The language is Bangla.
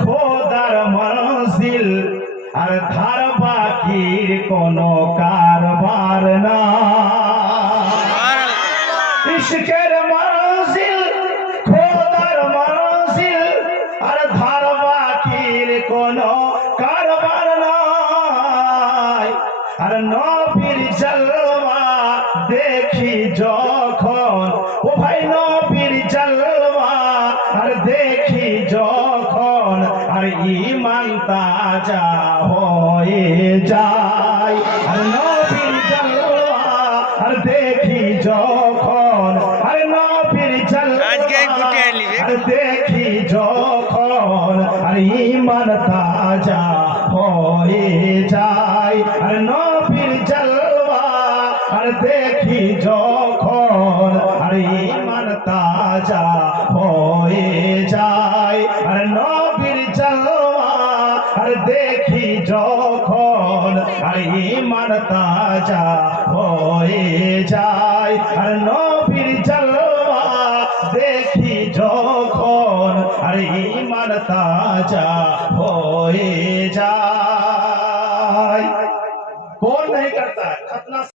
খোদার মনসিল আর ধার বাকির কোনো কারবার না। ইশকের মনসিল খোদার মনসিল আর ধার বাকির কোনো কারবার আর নবীর জলওয়া দেখি যখন ও ভাই নবীর জলওয়া আর দেখি যখন আর ইমান তাজা হয়ে যায়। আর নবীর জলওয়া আর দেখি যখন আর নবীর জলওয়া আজকে গুটিয়ে নিবে। আর দেখি যখন আর ইমান তাজা হয়ে যায়। আর নবীর জলওয়া আর দেখি যখন আর ইমান তাজা হয়ে যায়। আর নবীর আর দেখি যখন আর ইমান তাজা হয়ে যায় আর নবীর জলওয়া দেখি যখন আর ইমান তাজা হয়ে যায় कौन नहीं करता है खतना